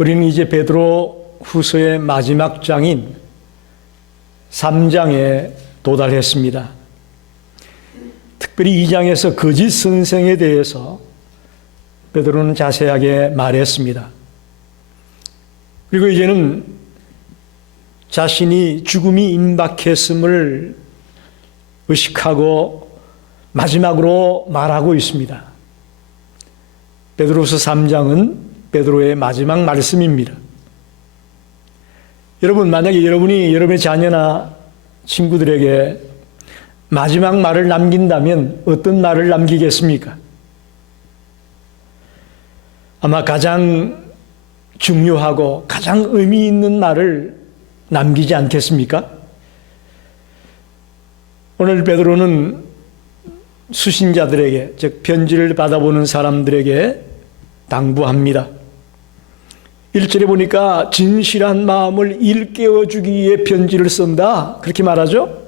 우리는 이제 베드로 후서의 마지막 장인 3장에 도달했습니다. 특별히 2장에서 거짓 선생에 대해서 베드로는 자세하게 말했습니다. 그리고 이제는 자신이 죽음이 임박했음을 의식하고 마지막으로 말하고 있습니다. 베드로서 3장은 베드로의 마지막 말씀입니다. 여러분, 만약에 여러분이 여러분의 자녀나 친구들에게 마지막 말을 남긴다면 어떤 말을 남기겠습니까? 아마 가장 중요하고 가장 의미 있는 말을 남기지 않겠습니까? 오늘 베드로는 수신자들에게, 즉 편지를 받아보는 사람들에게 당부합니다. 1절에 보니까 진실한 마음을 일깨워주기 위해 편지를 쓴다, 그렇게 말하죠.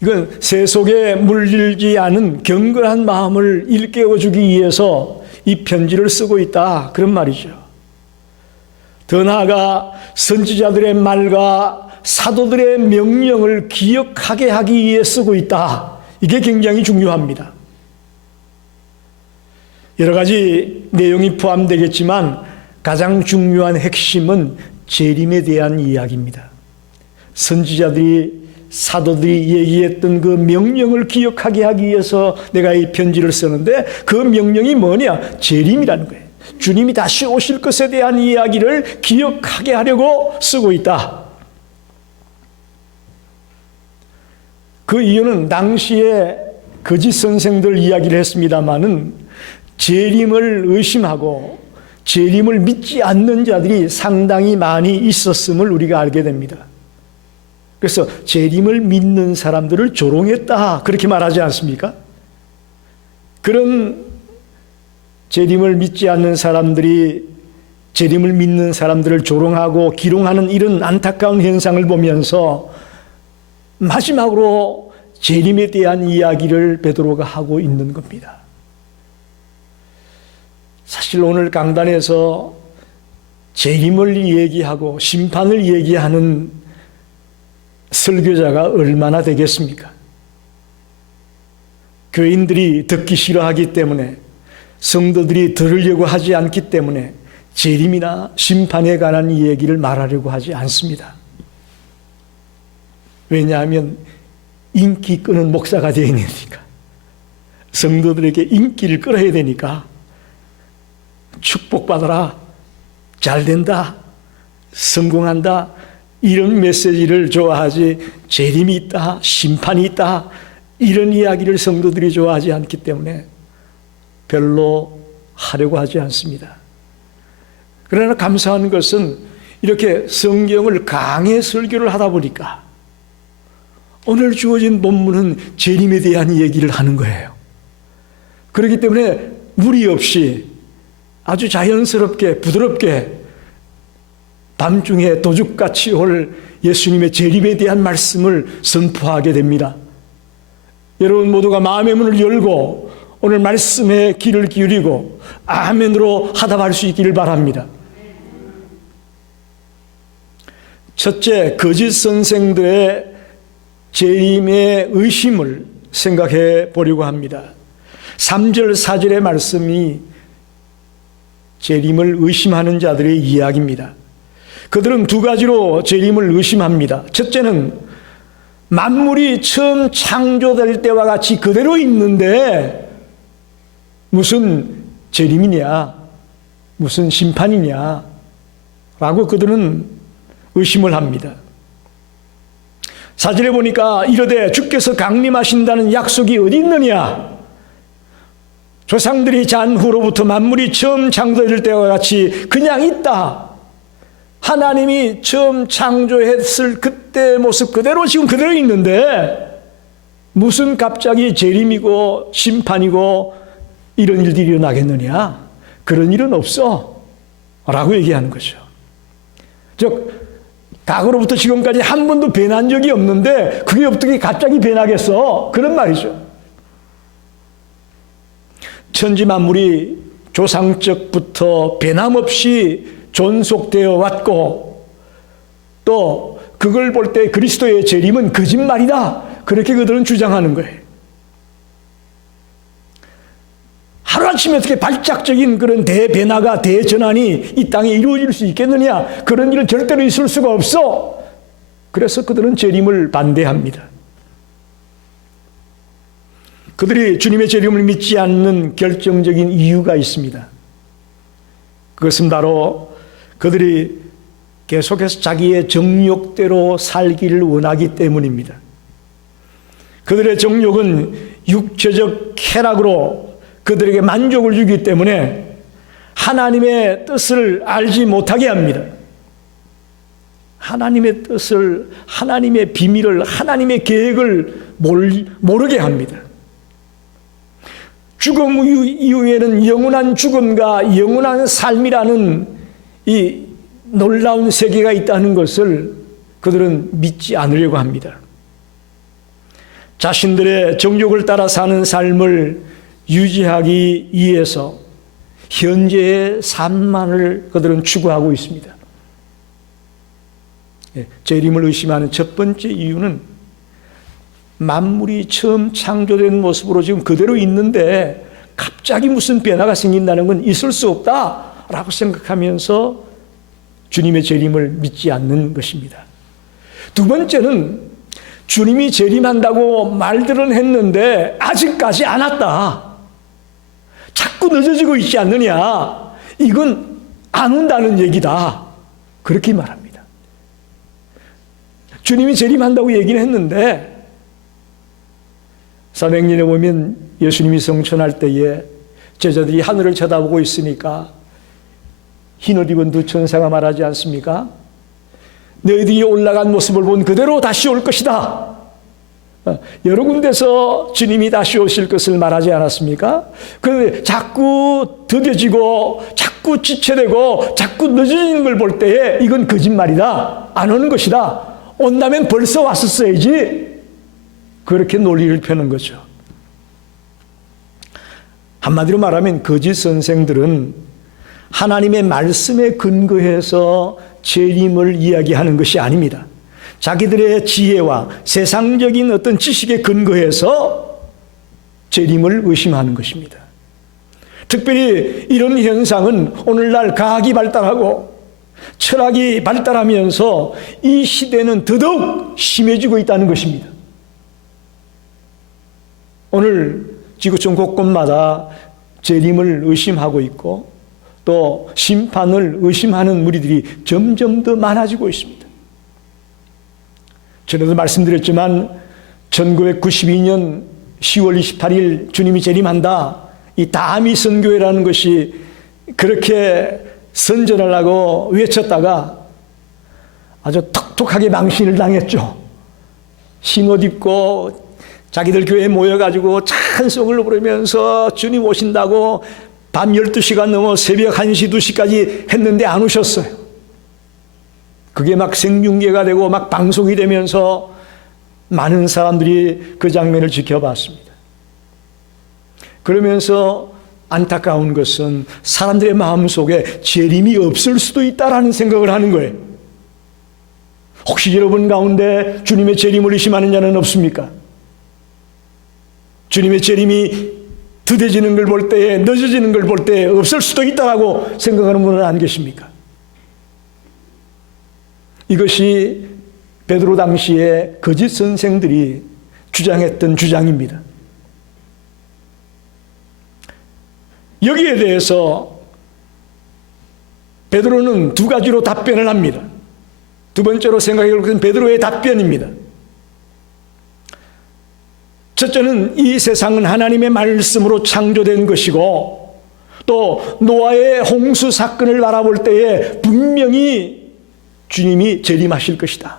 이건 세속에 물들지 않은 경건한 마음을 일깨워주기 위해서 이 편지를 쓰고 있다, 그런 말이죠. 더 나아가 선지자들의 말과 사도들의 명령을 기억하게 하기 위해 쓰고 있다, 이게 굉장히 중요합니다. 여러 가지 내용이 포함되겠지만 가장 중요한 핵심은 재림에 대한 이야기입니다. 선지자들이, 사도들이 얘기했던 그 명령을 기억하게 하기 위해서 내가 이 편지를 쓰는데, 그 명령이 뭐냐? 재림이라는 거예요. 주님이 다시 오실 것에 대한 이야기를 기억하게 하려고 쓰고 있다. 그 이유는 당시에 거짓 선생들 이야기를 했습니다마는 재림을 의심하고 재림을 믿지 않는 자들이 상당히 많이 있었음을 우리가 알게 됩니다. 그래서 재림을 믿는 사람들을 조롱했다, 그렇게 말하지 않습니까? 그런 재림을 믿지 않는 사람들이 재림을 믿는 사람들을 조롱하고 기롱하는 이런 안타까운 현상을 보면서 마지막으로 재림에 대한 이야기를 베드로가 하고 있는 겁니다. 사실 오늘 강단에서 재림을 얘기하고 심판을 얘기하는 설교자가 얼마나 되겠습니까? 교인들이 듣기 싫어하기 때문에, 성도들이 들으려고 하지 않기 때문에 재림이나 심판에 관한 얘기를 말하려고 하지 않습니다. 왜냐하면 인기 끄는 목사가 되어야 되니까, 성도들에게 인기를 끌어야 되니까, 축복받아라, 잘된다, 성공한다, 이런 메시지를 좋아하지 재림이 있다, 심판이 있다, 이런 이야기를 성도들이 좋아하지 않기 때문에 별로 하려고 하지 않습니다. 그러나 감사한 것은 이렇게 성경을 강해 설교를 하다 보니까 오늘 주어진 본문은 재림에 대한 얘기를 하는 거예요. 그렇기 때문에 무리 없이 아주 자연스럽게 부드럽게 밤중에 도둑같이 올 예수님의 재림에 대한 말씀을 선포하게 됩니다. 여러분 모두가 마음의 문을 열고 오늘 말씀에 귀를 기울이고 아멘으로 하답할 수 있기를 바랍니다. 첫째, 거짓 선생들의 재림의 의심을 생각해 보려고 합니다. 3절, 4절의 말씀이 재림을 의심하는 자들의 이야기입니다. 그들은 두 가지로 재림을 의심합니다. 첫째는 만물이 처음 창조될 때와 같이 그대로 있는데 무슨 재림이냐, 무슨 심판이냐 라고 그들은 의심을 합니다. 4절에 보니까 이르되 주께서 강림하신다는 약속이 어디 있느냐, 조상들이 잔 후로부터 만물이 처음 창조될 때와 같이 그냥 있다. 하나님이 처음 창조했을 그때의 모습 그대로 지금 그대로 있는데 무슨 갑자기 재림이고 심판이고 이런 일들이 일어나겠느냐? 그런 일은 없어 라고 얘기하는 거죠. 즉 과거로부터 지금까지 한 번도 변한 적이 없는데 그게 어떻게 갑자기 변하겠어? 그런 말이죠. 천지 만물이 조상적부터 변함없이 존속되어 왔고, 또 그걸 볼 때 그리스도의 재림은 거짓말이다, 그렇게 그들은 주장하는 거예요. 하루아침에 어떻게 발작적인 그런 대변화가, 대전환이 이 땅에 이루어질 수 있겠느냐? 그런 일은 절대로 있을 수가 없어. 그래서 그들은 재림을 반대합니다. 그들이 주님의 재림을 믿지 않는 결정적인 이유가 있습니다. 그것은 바로 그들이 계속해서 자기의 정욕대로 살기를 원하기 때문입니다. 그들의 정욕은 육체적 쾌락으로 그들에게 만족을 주기 때문에 하나님의 뜻을 알지 못하게 합니다. 하나님의 뜻을, 하나님의 비밀을, 하나님의 계획을 모르게 합니다. 죽음 이후에는 영원한 죽음과 영원한 삶이라는 이 놀라운 세계가 있다는 것을 그들은 믿지 않으려고 합니다. 자신들의 정욕을 따라 사는 삶을 유지하기 위해서 현재의 삶만을 그들은 추구하고 있습니다. 재림을 의심하는 첫 번째 이유는 만물이 처음 창조된 모습으로 지금 그대로 있는데 갑자기 무슨 변화가 생긴다는 건 있을 수 없다라고 생각하면서 주님의 재림을 믿지 않는 것입니다. 두 번째는 주님이 재림한다고 말들은 했는데 아직까지 안 왔다, 자꾸 늦어지고 있지 않느냐, 이건 안 온다는 얘기다, 그렇게 말합니다. 주님이 재림한다고 얘기는 했는데 사도행전에 보면 예수님이 성천할 때에 제자들이 하늘을 쳐다보고 있으니까 흰옷 입은 두 천사가 말하지 않습니까? 너희들이 올라간 모습을 본 그대로 다시 올 것이다. 여러 군데서 주님이 다시 오실 것을 말하지 않았습니까? 그런데 자꾸 더뎌지고 자꾸 지체되고 자꾸 늦어지는 걸 볼 때에 이건 거짓말이다, 안 오는 것이다, 온다면 벌써 왔었어야지, 그렇게 논리를 펴는 거죠. 한마디로 말하면 거짓 선생들은 하나님의 말씀에 근거해서 재림을 이야기하는 것이 아닙니다. 자기들의 지혜와 세상적인 어떤 지식에 근거해서 재림을 의심하는 것입니다. 특별히 이런 현상은 오늘날 과학이 발달하고 철학이 발달하면서 이 시대는 더더욱 심해지고 있다는 것입니다. 오늘 지구촌 곳곳마다 재림을 의심하고 있고 또 심판을 의심하는 무리들이 점점 더 많아지고 있습니다. 전에도 말씀드렸지만 1992년 10월 28일 주님이 재림한다, 이 다미 선교회라는 것이 그렇게 선전하려고 외쳤다가 아주 톡톡하게 망신을 당했죠. 흰옷 입고 자기들 교회에 모여가지고 찬송을 부르면서 주님 오신다고 밤 12시가 넘어 새벽 1시, 2시까지 했는데 안 오셨어요. 그게 막 생중계가 되고 막 방송이 되면서 많은 사람들이 그 장면을 지켜봤습니다. 그러면서 안타까운 것은 사람들의 마음속에 재림이 없을 수도 있다라는 생각을 하는 거예요. 혹시 여러분 가운데 주님의 재림을 의심하는 자는 없습니까? 주님의 재림이 더뎌지는 걸 볼 때에, 늦어지는 걸 볼 때에 없을 수도 있다라고 생각하는 분은 안 계십니까? 이것이 베드로 당시에 거짓 선생들이 주장했던 주장입니다. 여기에 대해서 베드로는 두 가지로 답변을 합니다. 두 번째로 생각해 볼 것은 베드로의 답변입니다. 첫째는 이 세상은 하나님의 말씀으로 창조된 것이고 또 노아의 홍수 사건을 바라볼 때에 분명히 주님이 재림하실 것이다.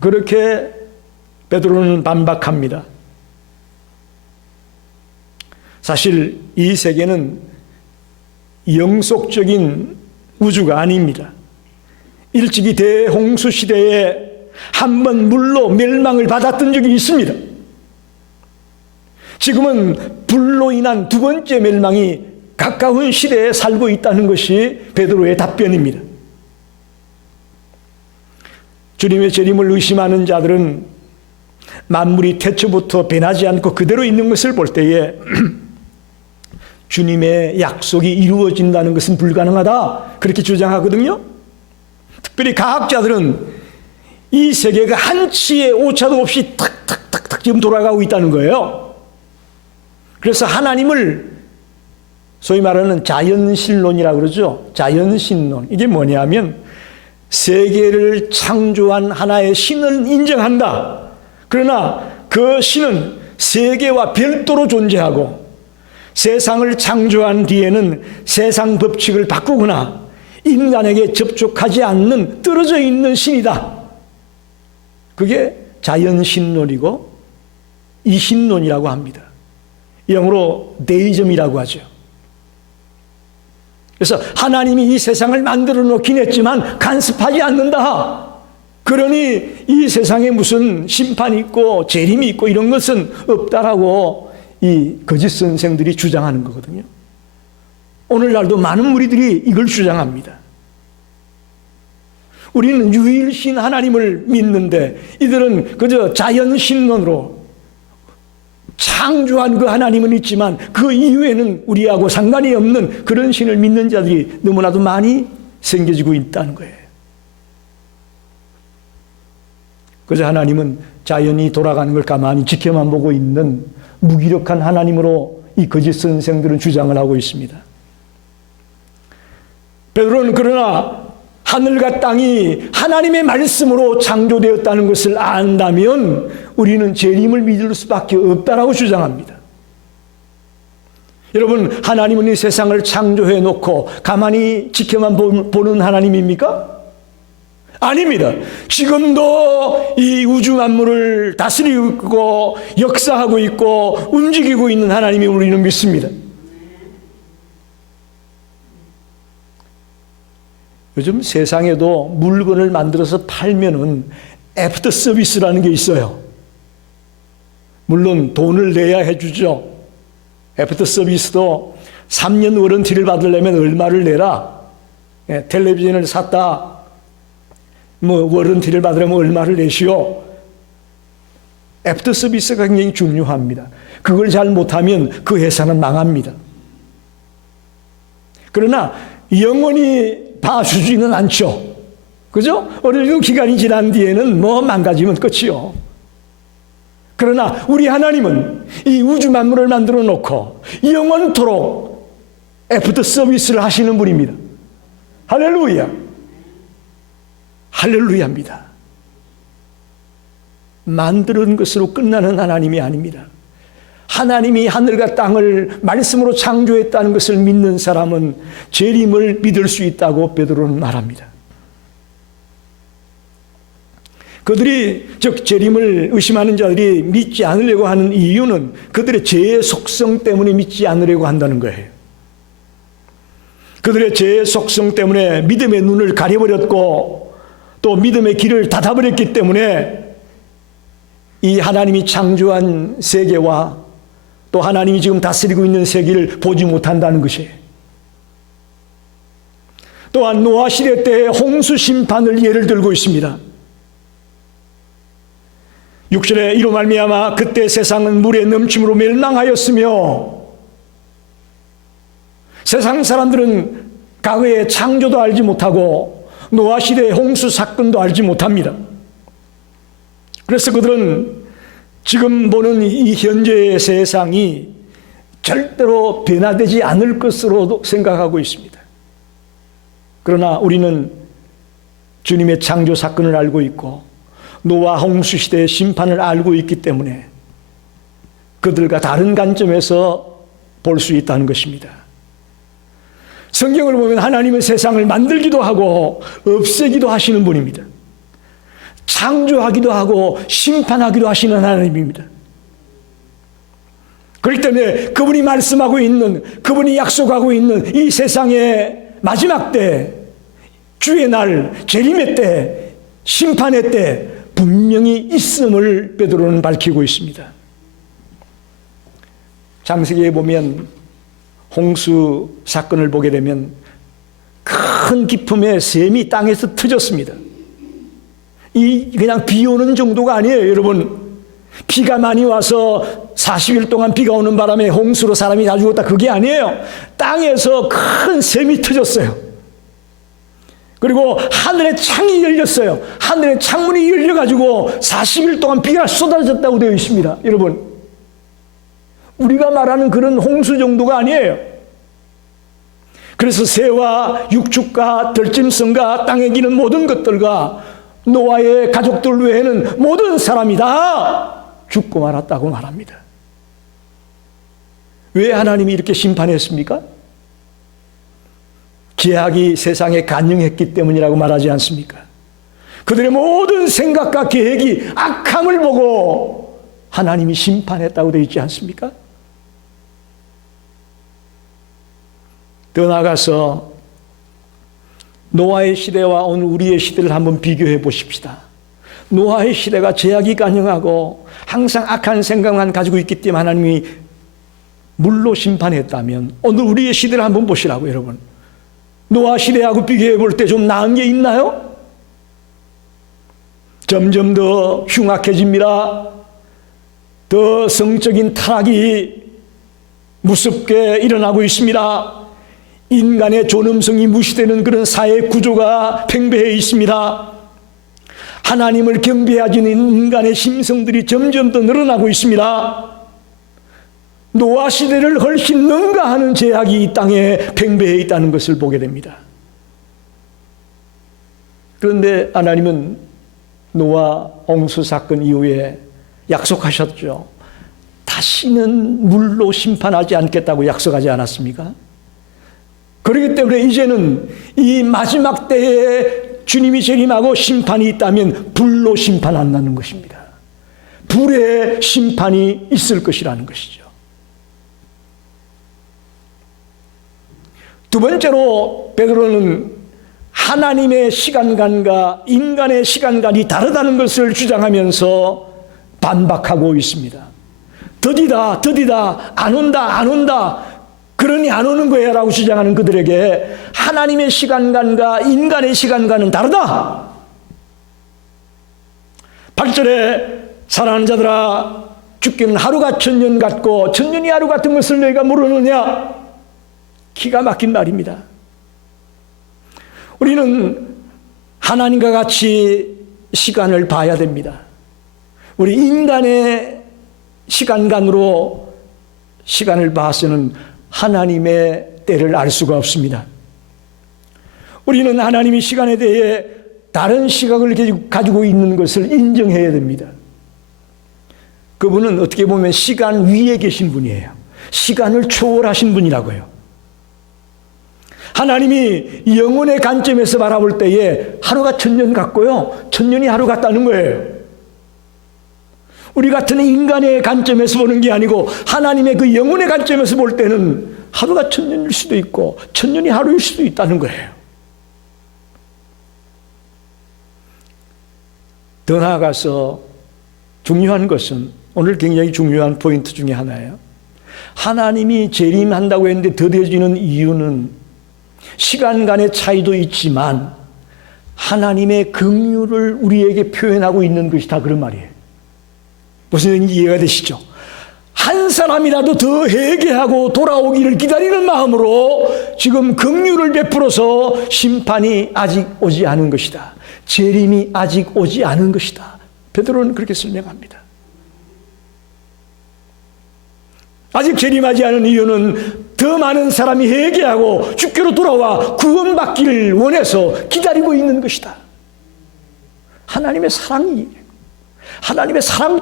그렇게 베드로는 반박합니다. 사실 이 세계는 영속적인 우주가 아닙니다. 일찍이 대홍수 시대에 한 번 물로 멸망을 받았던 적이 있습니다. 지금은 불로 인한 두 번째 멸망이 가까운 시대에 살고 있다는 것이 베드로의 답변입니다. 주님의 재림을 의심하는 자들은 만물이 태초부터 변하지 않고 그대로 있는 것을 볼 때에 주님의 약속이 이루어진다는 것은 불가능하다, 그렇게 주장하거든요. 특별히 과학자들은 이 세계가 한치의 오차도 없이 탁탁탁탁 지금 돌아가고 있다는 거예요. 그래서 하나님을 소위 말하는 자연신론이라고 그러죠. 자연신론. 이게 뭐냐면 세계를 창조한 하나의 신을 인정한다. 그러나 그 신은 세계와 별도로 존재하고 세상을 창조한 뒤에는 세상 법칙을 바꾸거나 인간에게 접촉하지 않는 떨어져 있는 신이다. 그게 자연신론이고 이신론이라고 합니다. 영어로 데이즘이라고 하죠. 그래서 하나님이 이 세상을 만들어 놓긴 했지만 간섭하지 않는다. 그러니 이 세상에 무슨 심판이 있고 재림이 있고 이런 것은 없다라고 이 거짓 선생들이 주장하는 거거든요. 오늘날도 많은 무리들이 이걸 주장합니다. 우리는 유일신 하나님을 믿는데 이들은 그저 자연신론으로 창조한 그 하나님은 있지만 그 이후에는 우리하고 상관이 없는 그런 신을 믿는 자들이 너무나도 많이 생겨지고 있다는 거예요. 그래서 하나님은 자연이 돌아가는 걸 가만히 지켜만 보고 있는 무기력한 하나님으로 이 거짓 선생들은 주장을 하고 있습니다. 베드로는 그러나 하늘과 땅이 하나님의 말씀으로 창조되었다는 것을 안다면 우리는 재림을 믿을 수밖에 없다라고 주장합니다. 여러분, 하나님은 이 세상을 창조해 놓고 가만히 지켜만 보는 하나님입니까? 아닙니다. 지금도 이 우주 만물을 다스리고 역사하고 있고 움직이고 있는 하나님이 우리는 믿습니다. 요즘 세상에도 물건을 만들어서 팔면은 애프터 서비스라는 게 있어요. 물론 돈을 내야 해주죠. 애프터 서비스도 3년 워런티를 받으려면 얼마를 내라. 텔레비전을 샀다. 워런티를 받으려면 얼마를 내시오. 애프터 서비스가 굉장히 중요합니다. 그걸 잘 못하면 그 회사는 망합니다. 그러나 영원히 봐주지는 않죠. 그죠? 어느 정도 기간이 지난 뒤에는 망가지면 끝이요. 그러나 우리 하나님은 이 우주 만물을 만들어 놓고 영원토록 애프터 서비스를 하시는 분입니다. 할렐루야. 할렐루야입니다. 만드는 것으로 끝나는 하나님이 아닙니다. 하나님이 하늘과 땅을 말씀으로 창조했다는 것을 믿는 사람은 재림을 믿을 수 있다고 베드로는 말합니다. 그들이 즉 재림을 의심하는 자들이 믿지 않으려고 하는 이유는 그들의 죄의 속성 때문에 믿지 않으려고 한다는 거예요. 그들의 죄의 속성 때문에 믿음의 눈을 가려버렸고 또 믿음의 길을 닫아버렸기 때문에 이 하나님이 창조한 세계와 또 하나님이 지금 다스리고 있는 세계를 보지 못한다는 것이에요. 또한 노아 시대 때의 홍수 심판을 예를 들고 있습니다. 6절에 이로 말미암아 그때 세상은 물의 넘침으로 멸망하였으며, 세상 사람들은 과거의 창조도 알지 못하고 노아 시대의 홍수 사건도 알지 못합니다. 그래서 그들은 지금 보는 이 현재의 세상이 절대로 변화되지 않을 것으로 생각하고 있습니다. 그러나 우리는 주님의 창조 사건을 알고 있고 노아 홍수 시대의 심판을 알고 있기 때문에 그들과 다른 관점에서 볼 수 있다는 것입니다. 성경을 보면 하나님은 세상을 만들기도 하고 없애기도 하시는 분입니다. 창조하기도 하고 심판하기도 하시는 하나님입니다. 그렇기 때문에 그분이 말씀하고 있는, 그분이 약속하고 있는 이 세상의 마지막 때, 주의 날, 재림의 때, 심판의 때 분명히 있음을 베드로는 밝히고 있습니다. 창세기에 보면 홍수 사건을 보게 되면 큰 기품의 샘이 땅에서 터졌습니다. 이 그냥 비 오는 정도가 아니에요, 여러분. 비가 많이 와서 40일 동안 비가 오는 바람에 홍수로 사람이 다 죽었다, 그게 아니에요. 땅에서 큰 샘이 터졌어요. 그리고 하늘의 창이 열렸어요. 하늘의 창문이 열려가지고 40일 동안 비가 쏟아졌다고 되어 있습니다. 여러분, 우리가 말하는 그런 홍수 정도가 아니에요. 그래서 새와 육축과 들짐승과 땅에 기는 모든 것들과 노아의 가족들 외에는 모든 사람이 다 죽고 말았다고 말합니다. 왜 하나님이 이렇게 심판했습니까? 죄악이 세상에 간영했기 때문이라고 말하지 않습니까? 그들의 모든 생각과 계획이 악함을 보고 하나님이 심판했다고 되어 있지 않습니까? 더 나아가서 노아의 시대와 오늘 우리의 시대를 한번 비교해 보십시다. 노아의 시대가 죄악이 간영하고 항상 악한 생각만 가지고 있기 때문에 하나님이 물로 심판했다면 오늘 우리의 시대를 한번 보시라고, 여러분. 노아 시대하고 비교해 볼 때 좀 나은 게 있나요? 점점 더 흉악해집니다. 더 성적인 타락이 무섭게 일어나고 있습니다. 인간의 존엄성이 무시되는 그런 사회 구조가 팽배해 있습니다. 하나님을 경배하지 않는 인간의 심성들이 점점 더 늘어나고 있습니다. 노아 시대를 훨씬 능가하는 죄악이 이 땅에 팽배해 있다는 것을 보게 됩니다. 그런데 하나님은 노아 홍수 사건 이후에 약속하셨죠. 다시는 물로 심판하지 않겠다고 약속하지 않았습니까? 그렇기 때문에 이제는 이 마지막 때에 주님이 재림하고 심판이 있다면 불로 심판한다는 것입니다. 불의 심판이 있을 것이라는 것이죠. 두 번째로 베드로는 하나님의 시간관과 인간의 시간관이 다르다는 것을 주장하면서 반박하고 있습니다. 더디다, 안 온다. 그러니 안 오는 거야 라고 주장하는 그들에게 하나님의 시간관과 인간의 시간관은 다르다. 8절에 사랑하는 자들아, 죽기는 하루가 천년 같고 천년이 하루 같은 것을 너희가 모르느냐. 기가 막힌 말입니다. 우리는 하나님과 같이 시간을 봐야 됩니다. 우리 인간의 시간관으로 시간을 봐서는 하나님의 때를 알 수가 없습니다. 우리는 하나님의 시간에 대해 다른 시각을 가지고 있는 것을 인정해야 됩니다. 그분은 어떻게 보면 시간 위에 계신 분이에요. 시간을 초월하신 분이라고요. 하나님이 영혼의 관점에서 바라볼 때에 하루가 천년 같고요, 천년이 하루 같다는 거예요. 우리 같은 인간의 관점에서 보는 게 아니고 하나님의 그 영혼의 관점에서 볼 때는 하루가 천년일 수도 있고 천년이 하루일 수도 있다는 거예요. 더 나아가서 중요한 것은 오늘 굉장히 중요한 포인트 중에 하나예요. 하나님이 재림한다고 했는데 더뎌지는 이유는 시간 간의 차이도 있지만 하나님의 긍휼을 우리에게 표현하고 있는 것이다, 그런 말이에요. 무슨 얘기인지 이해가 되시죠? 한 사람이라도 더 회개하고 돌아오기를 기다리는 마음으로 지금 긍휼을 베풀어서 심판이 아직 오지 않은 것이다. 재림이 아직 오지 않은 것이다. 베드로는 그렇게 설명합니다. 아직 재림하지 않은 이유는 더 많은 사람이 회개하고 주께로 돌아와 구원받기를 원해서 기다리고 있는 것이다. 하나님의 사랑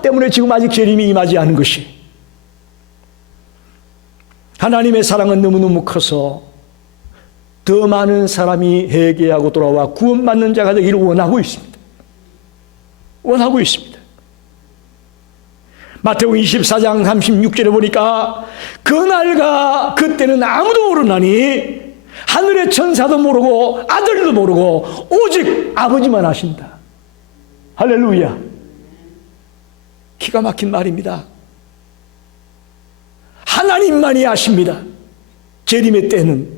때문에 지금 아직 재림이 임하지 않은 것이, 하나님의 사랑은 너무너무 커서 더 많은 사람이 회개하고 돌아와 구원받는 자가 되기를 원하고 있습니다. 마태복음 24장 36절에 보니까 그날과 그때는 아무도 모르나니 하늘의 천사도 모르고 아들도 모르고 오직 아버지만 아신다. 할렐루야. 기가 막힌 말입니다. 하나님만이 아십니다. 재림의 때는,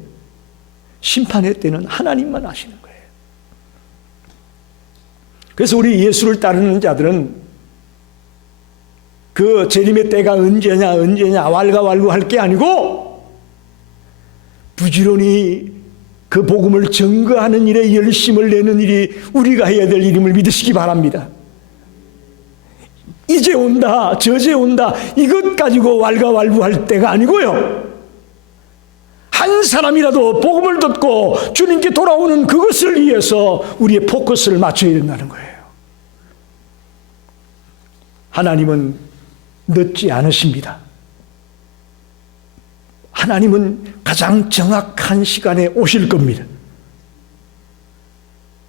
심판의 때는 하나님만 아시는 거예요. 그래서 우리 예수를 따르는 자들은 그 재림의 때가 언제냐 왈가왈부 할 게 아니고 부지런히 그 복음을 증거하는 일에 열심을 내는 일이 우리가 해야 될 일임을 믿으시기 바랍니다. 이제 온다, 저제 온다, 이것 가지고 왈가왈부할 때가 아니고요. 한 사람이라도 복음을 듣고 주님께 돌아오는 그것을 위해서 우리의 포커스를 맞춰야 된다는 거예요. 하나님은 늦지 않으십니다. 하나님은 가장 정확한 시간에 오실 겁니다.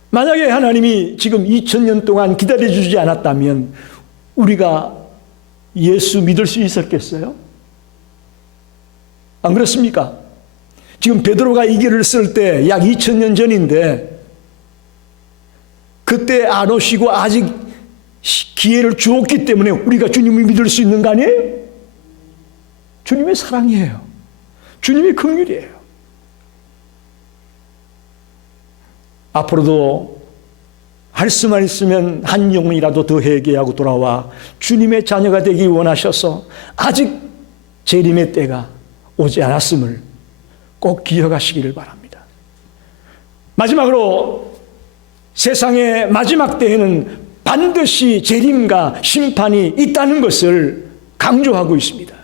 만약에 하나님이 지금 2000년 동안 기다려주지 않았다면 우리가 예수 믿을 수 있었겠어요? 안 그렇습니까? 지금 베드로가 이 글을 쓸 때 약 2000년 전인데 그때 안 오시고 아직 기회를 주었기 때문에 우리가 주님을 믿을 수 있는 거 아니에요? 주님의 사랑이에요. 주님의 긍휼이에요. 앞으로도 할 수만 있으면 한 영혼이라도 더 회개하고 돌아와 주님의 자녀가 되기 원하셔서 아직 재림의 때가 오지 않았음을 꼭 기억하시기를 바랍니다. 마지막으로 세상의 마지막 때에는 반드시 재림과 심판이 있다는 것을 강조하고 있습니다.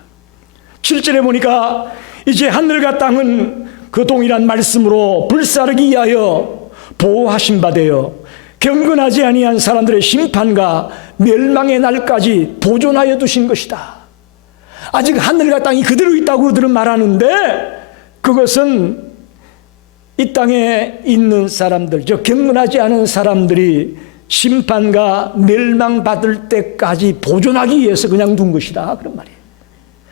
7절에 보니까 이제 하늘과 땅은 그 동일한 말씀으로 불사르기 위하여 보호하신 바 되어 경건하지 아니한 사람들의 심판과 멸망의 날까지 보존하여 두신 것이다. 아직 하늘과 땅이 그대로 있다고 그들은 말하는데 그것은 이 땅에 있는 사람들, 즉 경건하지 않은 사람들이 심판과 멸망받을 때까지 보존하기 위해서 그냥 둔 것이다, 그런 말이에요.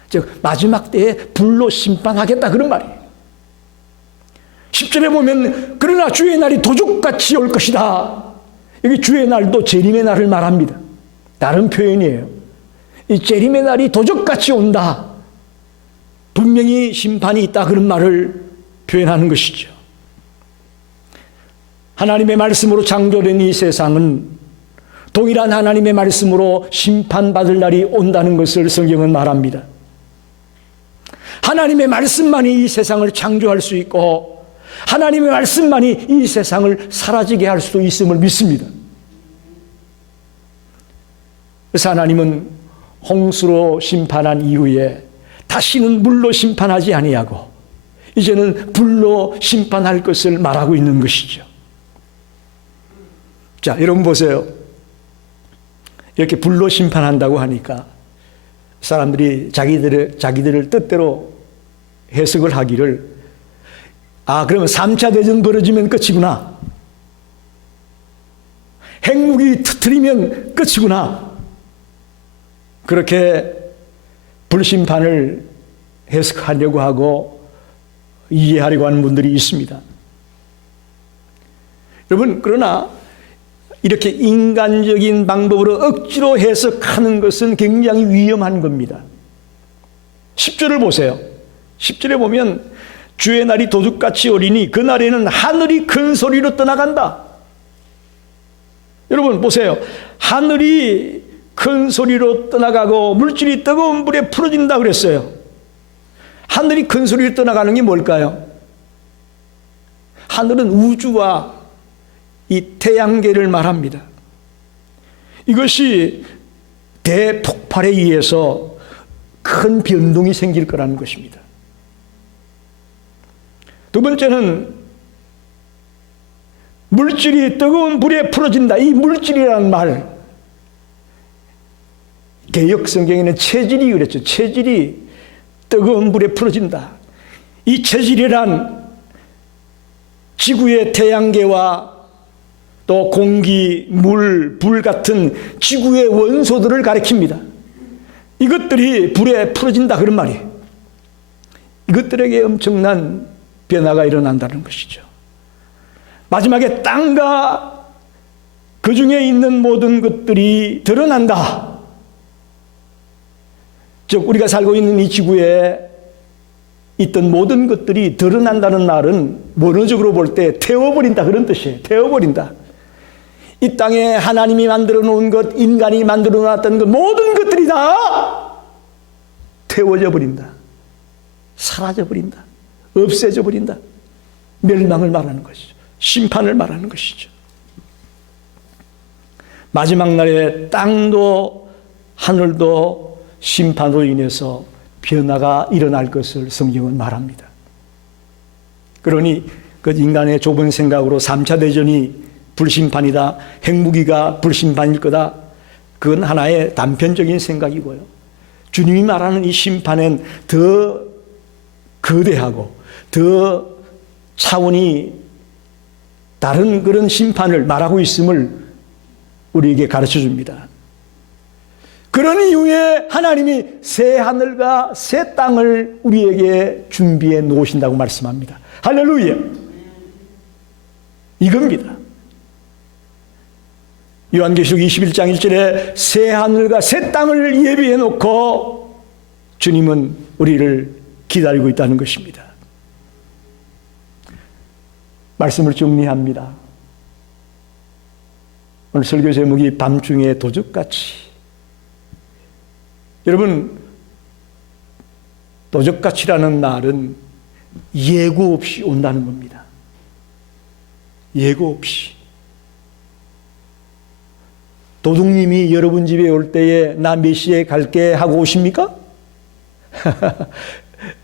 즉 마지막 때에 불로 심판하겠다, 그런 말이에요. 10절에 보면 그러나 주의 날이 도둑같이 올 것이다. 여기 주의 날도 재림의 날을 말합니다. 다른 표현이에요. 이 재림의 날이 도둑같이 온다. 분명히 심판이 있다, 그런 말을 표현하는 것이죠. 하나님의 말씀으로 창조된 이 세상은 동일한 하나님의 말씀으로 심판받을 날이 온다는 것을 성경은 말합니다. 하나님의 말씀만이 이 세상을 창조할 수 있고 하나님의 말씀만이 이 세상을 사라지게 할 수도 있음을 믿습니다. 그래서 하나님은 홍수로 심판한 이후에 다시는 물로 심판하지 아니하고 이제는 불로 심판할 것을 말하고 있는 것이죠. 자, 여러분 보세요. 이렇게 불로 심판한다고 하니까 사람들이 자기들을 뜻대로 해석을 하기를, 그러면 3차 대전 벌어지면 끝이구나. 핵무기 터뜨리면 끝이구나. 그렇게 불심판을 해석하려고 하고 이해하려고 하는 분들이 있습니다. 여러분, 그러나 이렇게 인간적인 방법으로 억지로 해석하는 것은 굉장히 위험한 겁니다. 10절을 보세요. 10절에 보면 주의 날이 도둑같이 오리니 그날에는 하늘이 큰 소리로 떠나간다. 여러분 보세요. 하늘이 큰 소리로 떠나가고 물질이 뜨거운 불에 풀어진다 그랬어요. 하늘이 큰 소리로 떠나가는 게 뭘까요? 하늘은 우주와 이 태양계를 말합니다. 이것이 대폭발에 의해서 큰 변동이 생길 거라는 것입니다. 두 번째는 물질이 뜨거운 불에 풀어진다. 이 물질이라는 말, 개역 성경에는 체질이 그랬죠. 체질이 뜨거운 불에 풀어진다. 이 체질이란 지구의 태양계와 또 공기, 물, 불 같은 지구의 원소들을 가리킵니다. 이것들이 불에 풀어진다, 그런 말이에요. 이것들에게 엄청난 변화가 일어난다는 것이죠. 마지막에 땅과 그 중에 있는 모든 것들이 드러난다. 즉 우리가 살고 있는 이 지구에 있던 모든 것들이 드러난다는 말은 원어적으로 볼 때 태워버린다 그런 뜻이에요. 태워버린다. 이 땅에 하나님이 만들어 놓은 것, 인간이 만들어 놨던 것, 모든 것들이 다 태워져 버린다. 사라져 버린다. 없애져 버린다. 멸망을 말하는 것이죠. 심판을 말하는 것이죠. 마지막 날에 땅도 하늘도 심판으로 인해서 변화가 일어날 것을 성경은 말합니다. 그러니 그 인간의 좁은 생각으로 3차 대전이 불심판이다, 핵무기가 불심판일 거다, 그건 하나의 단편적인 생각이고요. 주님이 말하는 이 심판은 더 거대하고 더 차원이 다른 그런 심판을 말하고 있음을 우리에게 가르쳐 줍니다. 그런 이후에 하나님이 새 하늘과 새 땅을 우리에게 준비해 놓으신다고 말씀합니다. 할렐루야! 이겁니다. 요한계시록 21장 1절에 새 하늘과 새 땅을 예비해 놓고 주님은 우리를 기다리고 있다는 것입니다. 말씀을 정리합니다. 오늘 설교 제목이 밤중에 도적같이. 여러분, 도적같이라는 말은 예고 없이 온다는 겁니다. 예고 없이. 도둑님이 여러분 집에 올 때에 나 몇 시에 갈게 하고 오십니까?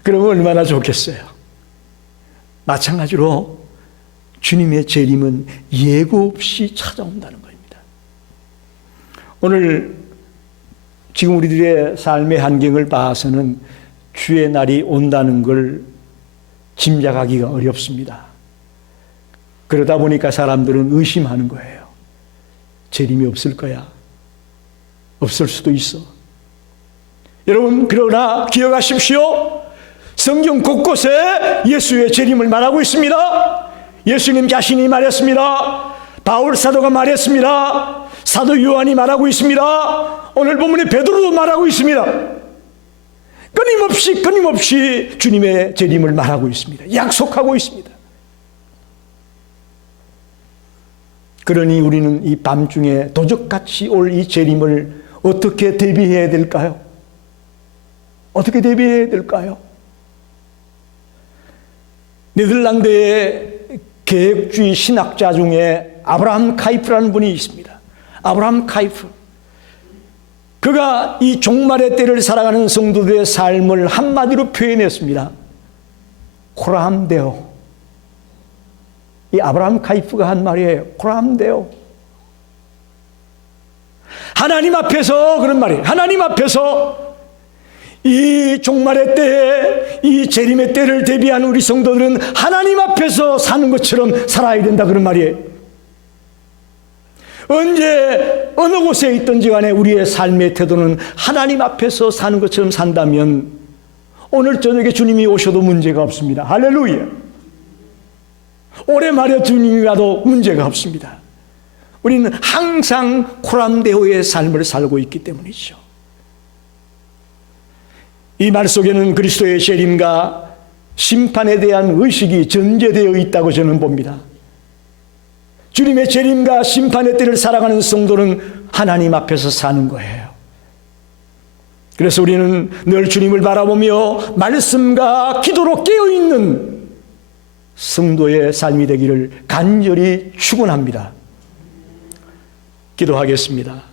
그러면 얼마나 좋겠어요. 마찬가지로 주님의 재림은 예고 없이 찾아온다는 겁니다. 오늘 지금 우리들의 삶의 환경을 봐서는 주의 날이 온다는 걸 짐작하기가 어렵습니다. 그러다 보니까 사람들은 의심하는 거예요. 재림이 없을 거야. 없을 수도 있어. 여러분, 그러나 기억하십시오. 성경 곳곳에 예수의 재림을 말하고 있습니다. 예수님 자신이 말했습니다. 바울 사도가 말했습니다. 사도 요한이 말하고 있습니다. 오늘 본문에 베드로도 말하고 있습니다. 끊임없이 주님의 재림을 말하고 있습니다. 약속하고 있습니다. 그러니 우리는 이 밤중에 도적같이 올 이 재림을 어떻게 대비해야 될까요? 어떻게 대비해야 될까요? 네덜란드의 계획주의 신학자 중에 아브라함 카이프라는 분이 있습니다. 아브라함 카이프. 그가 이 종말의 때를 살아가는 성도들의 삶을 한마디로 표현했습니다. 코라함데오. 이 아브라함 카이프가 한 말이에요. 코라함데오. 하나님 앞에서 그런 말이에요. 하나님 앞에서 이 종말의 때에 이 재림의 때를 대비한 우리 성도들은 하나님 앞에서 사는 것처럼 살아야 된다 그런 말이에요. 언제 어느 곳에 있든지 간에 우리의 삶의 태도는 하나님 앞에서 사는 것처럼 산다면 오늘 저녁에 주님이 오셔도 문제가 없습니다. 할렐루야. 올해 말에 주님이 와도 문제가 없습니다. 우리는 항상 코람데오의 삶을 살고 있기 때문이죠. 이 말 속에는 그리스도의 재림과 심판에 대한 의식이 전제되어 있다고 저는 봅니다. 주님의 재림과 심판의 때를 살아가는 성도는 하나님 앞에서 사는 거예요. 그래서 우리는 늘 주님을 바라보며 말씀과 기도로 깨어있는 성도의 삶이 되기를 간절히 축원합니다. 기도하겠습니다.